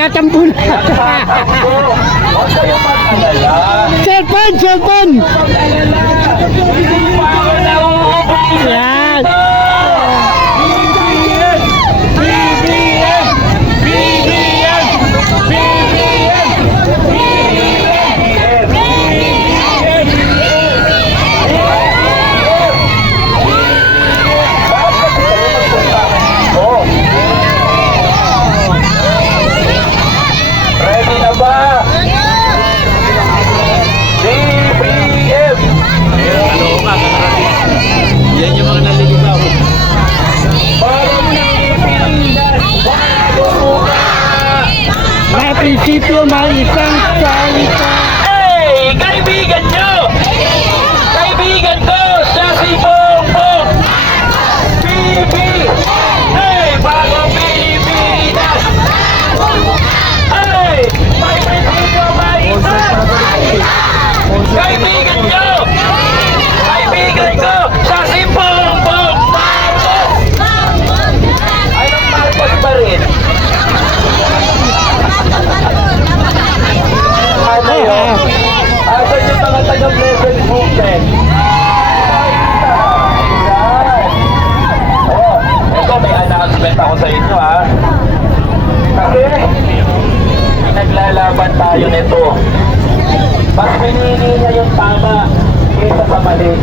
nagtatampo na. Huwag kayong mag-alala. Cellphone, cellphone. Hindi pa ako nauubos. Yan. Ready na ba? BBM! Yan yung mga naliligaw. Parang Pilipinas, bago muna! Mga prinsipyo, mga isang salita. Hey! Kaibigan nyo! Kaibigan ko! Siya si Bongbong! BB! Hey! Bagong Pilipinas! Hey! May prinsipyo, may isang! Kaibigan nyo! Kaibigan ko! Siya si Bongbong! Marcos! Anong Marcos pa rin? Ano yun? Asan yung mga taga-Pleasant Movement? Oh, ito may announcement ako sa inyo ha. Kasi pinaglalaban tayo nito. Mas pinili niya yung tama kaysa sa mali.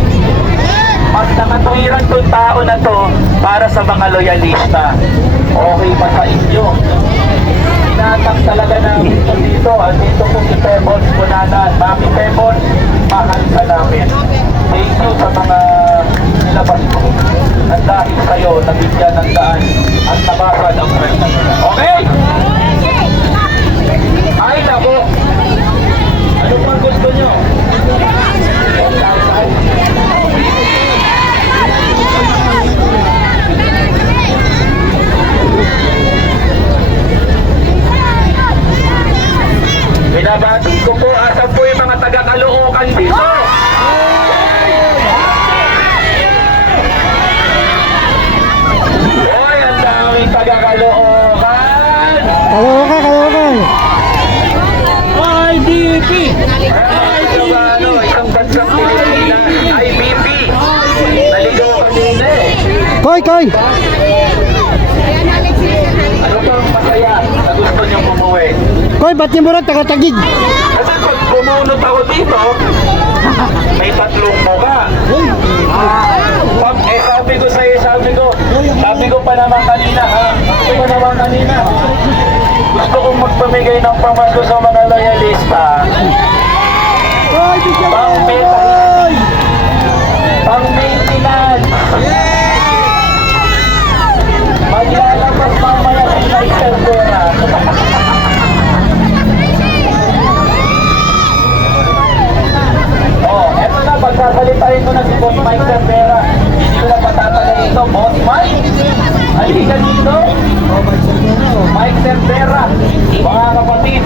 Mas nakatuwiran tong tao na to para sa mga loyalista. Okay pa sa inyo? Tinatang talaga namin ito dito. At dito po si Pebbles Bunanan. Mami Pebbles, mahal ka namin. Thank you sa mga nilabas ko. At dahil sa'yo, nabigyan ng daan at nabasa ng friend. Okay? Ay, nako. Ano pang gusto nyo? Binabati ko po, asan po yung mga taga-Caloocan dito? Hoy, ang daming taga-Caloocan! Kaloka, kaloka. IBP! Ay, ano, isang bansang Pilipinas, IBP! Naligaw kanina eh. Koy, koy. Ano bang masaya na gusto niyong umuwi? Koy, ba't niyo mo rin taga-tagig? Kasi pag bumunot ako dito, may tatlong muka. Sabi ko sa'yo, sabi ko pa naman kanina ha, gusto kong magpamigay ng pamasko sa mga loyalista. Pang maintenance. Maglalabas mamaya sa Michael Vera. Oh, eto na, pagkakalitain ko na si Boss Mike Cervera. Hindi ko na patatagay ito, Boss Mike. Halika dito. Mike Cervera. Mga kapatid,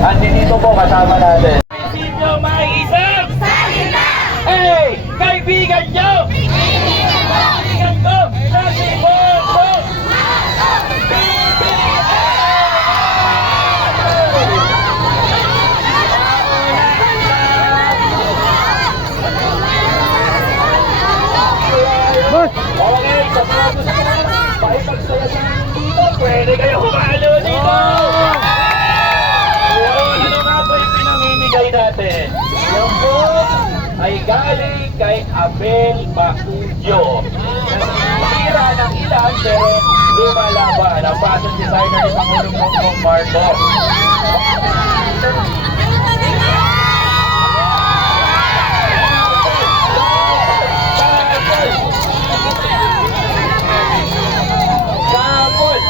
andito po kasama natin. Prinsipyo, may isang salita! Hey! Kaibigan nyo! Kaibigan ko! Sa si Bongbong! Okay, sa mga gusto na pakipagsaya sa akin dito, pwede kayo kumalo dito! Ano nga po yung pinamimigay natin? Yan po ay galing kay Abel Bacudio. Nasira ng ilan pero lumalaban ang fashion designer ni Pangulong Bongbong Marcos. Sample!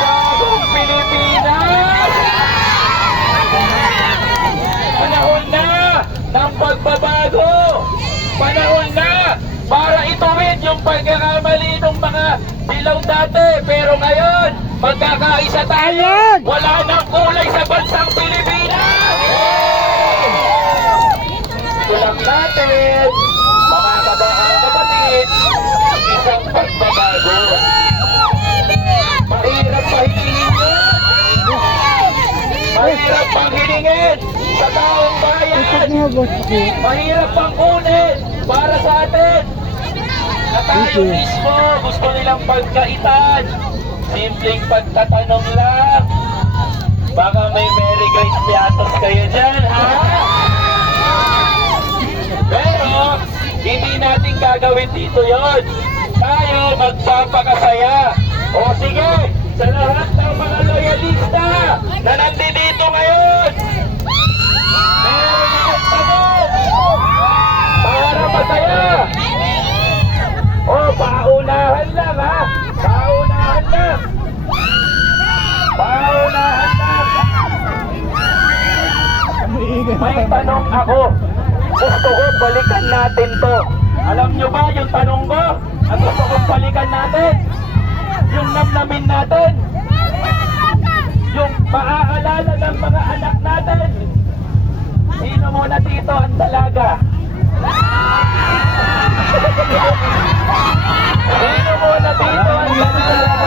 Bagong Pilipinas! Panahon na ng pagbabago! Panahon na para ituwid yung pagkakamali ng mga dilaw dati. Pero ngayon, magkakaisa tayo! Wala nang kulay sa bansang Pilipinas! Ito lang natin, mga kapatid, isang pagbabago. Mahirap pa hilingin. Mahirap pang hilingin sa taong bayan. Nga, boss. Mahirap pang kunin para sa atin. Na tayo mismo gusto nilang pagkaitan. Simpleng pagtatanong lang. Baka may Merry Grace Piatos kayo dyan, ha? Pero, hindi natin gagawin dito yon. Tayo magpapakasaya. O sige, sa lahat ng mga loyalista na nandito ngayon, meron akong tanong para masaya. O, paunahan lang, ha? Paunahan lang. Paunahan lang. May tanong ako. Gusto ko balikan natin to. Alam nyo ba yung tanong ko? Ang gusto kong balikan natin? Yung namnamin natin? Yung maaalala ng mga anak natin? Sino muna dito ang dalaga? Sino muna dito ang dalaga?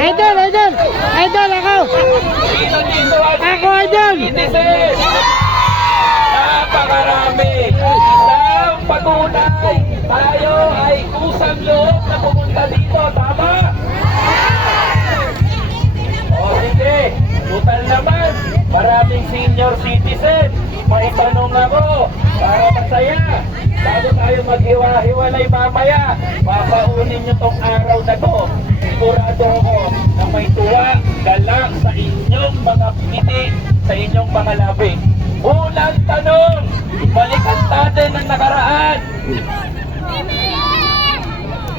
Idol, idol! Idol, ako! Ako, idol! Napakarami! Isang patunay! Tayo ay kusang loob na pumunta dito, tama? O sige, total naman, maraming senior citizen. May tanong ako, para masaya. Bago tayo maghiwa-hiwalay mamaya, papaunin nyo tong araw na to. Sigurado ako na may tuwa, galak sa inyong mga ngiti, sa inyong mga labi. Unang tanong, balikan natin ang nakaraan.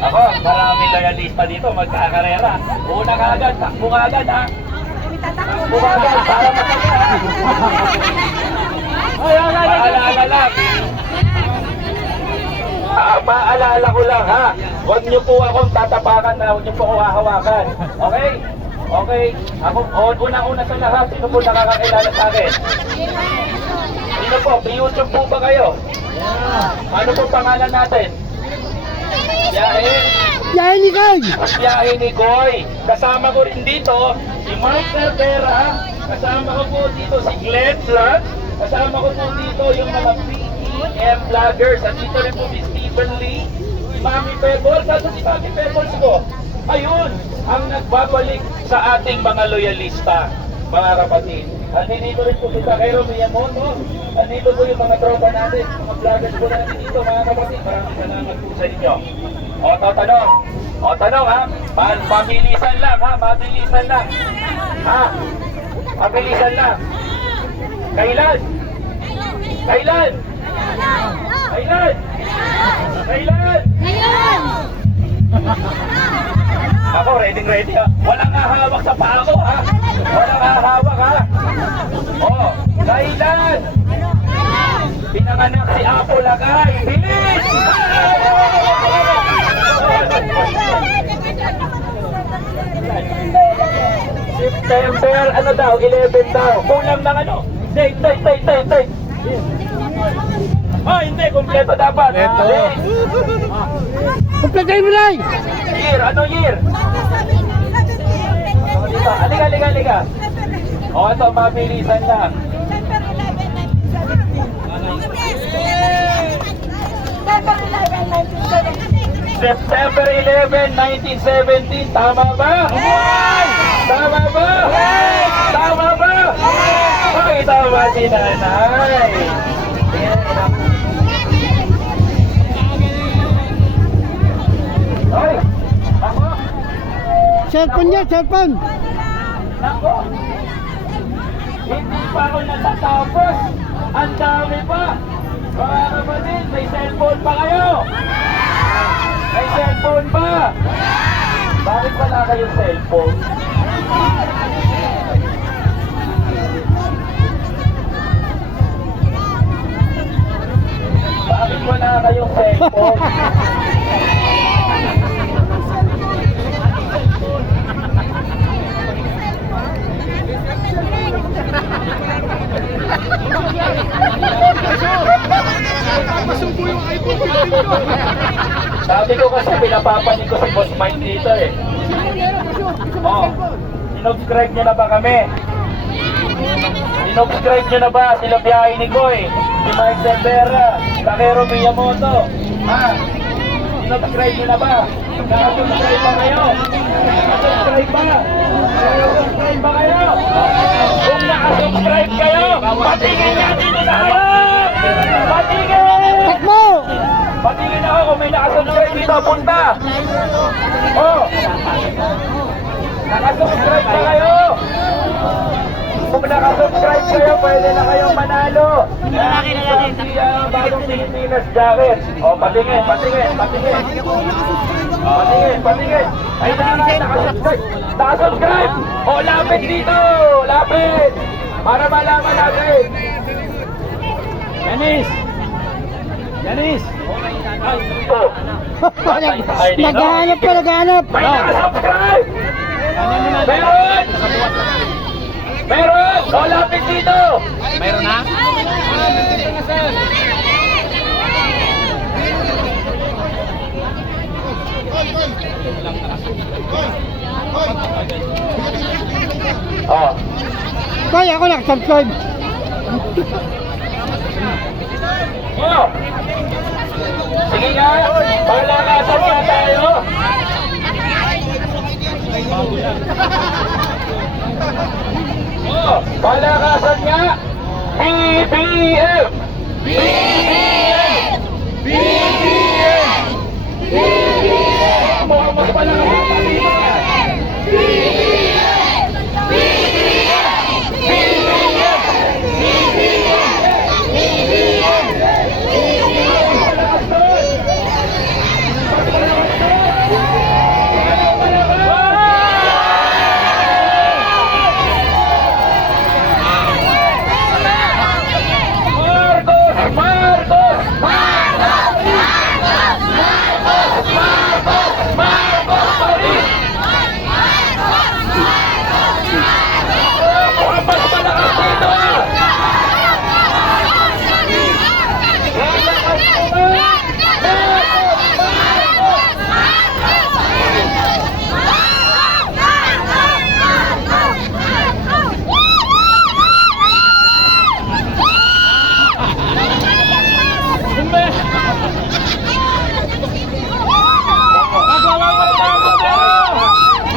Ako, maraming loyalista dito, magkakarera. Una kagad, takbo kagad ha. Takbo kagad, para masaya. Paalala lang. Paalala ko lang ha. Huwag niyo po akong tatapakan na huwag niyo po ako hahawakan. Okay? Okay? Ako, unang-una sa lahat, sino po nakakakilala sa akin? Sino po? May YouTube po ba kayo? Ano po pangalan natin? Biyahe? Yahin ni Koy! Biyahe ni Koy. Kasama ko rin dito si Mark Cervera. Kasama ko po dito si Glenn Vlog. Kasama ko po dito yung mga PEM vloggers. At dito rin po si Stephen Lee. Si Mami Pebbles. Saan si Mami Pebbles ko? Ayun, ang nagbabalik sa ating mga loyalista, mga kapatid. At dito rin po si Takero Miyamoto. At dito po yung mga tropa natin, mga vloggers po natin dito, mga kapatid. Maraming salamat po sa inyo. O tanong ha, mabilisan lang ha, mabilisan lang. Ha? Mabilisan lang. Kailan? Kailan? Kailan? Kailan? Ako, ready ha. Walang hahawak sa paa ko ha. Walang hahawak ha. Oh, kailan? Pinanganak si Apo Lagay. Bilis! September, ano daw? 11 daw. Kulang ng ano? Date. Hindi. Kompleto dapat. Kumpletay mo lang! Year, ano year? Dito, aliga. O, ito, mabilisan lang. September 11, 1917, tama ba? Tama ba? Tama ba? Ay, tama si nanay. Ay, ako? Cellphone niya, cellphone! Ako? Hindi pa ako natatapos. Ang dami pa. Mga kapatid, may cellphone pa kayo? May cellphone pa? Bakit wala kayong cellphone? Bakit wala kayong cellphone? Sabi ko kasi pinapapanig ko si Boss Mike dito eh. Oh, sinubscribe niyo na ba kami? Sinubscribe niyo na ba sila Biyahe ni Koy, si Mike Cervera, Takero Miyamoto? Ha? Sinubscribe niyo na ba? Nakasubscribe ba kayo? Nakasubscribe ba? Nakasubscribe ba kayo? Kung nakasubscribe kayo, patingin niya dito sa harap! Patingin! Takbo! Patingin ako kung may nakasubscribe dito, punta! Oh! Nakasubscribe ba kayo? Kung nakasubscribe kayo, pwede na kayong manalo. Bagong Pilipinas jacket. Oh, patingin, patingin, patingin. Patingin, patingin. Ay, nakasubscribe. Nakasubscribe! Oh, lapit dito! Lapit! Para malaman natin. Yanis! Yanis! Ay, ito. Naghahanap pa, naghahanap. May nakasubscribe! Meron! Meron! Oh, lapit dito! Mayroon na? Oh. Kaya ako nag-subscribe. Oh! Sige nga! Palakasan nga tayo! Oh! Palakasan nga! BBM! BBM! BBM! BBM! Mukhang mas palakasan natin mo na! BBM! BBM! BBM!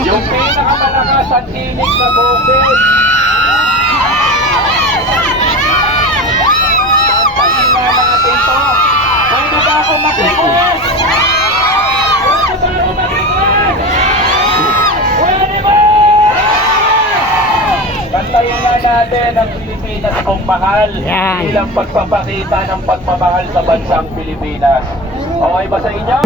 Yung pinakamalakas ang tinig na boses. Tantayin nga natin to. Pwede ba ako mag-request? Pwede ba ako mag-request? Pwede ba? Tantayin nga natin ang Pilipinas kung mahal. Yan. Bilang pagpapakita ng pagmamahal sa bansang Pilipinas. Okay ba sa inyo?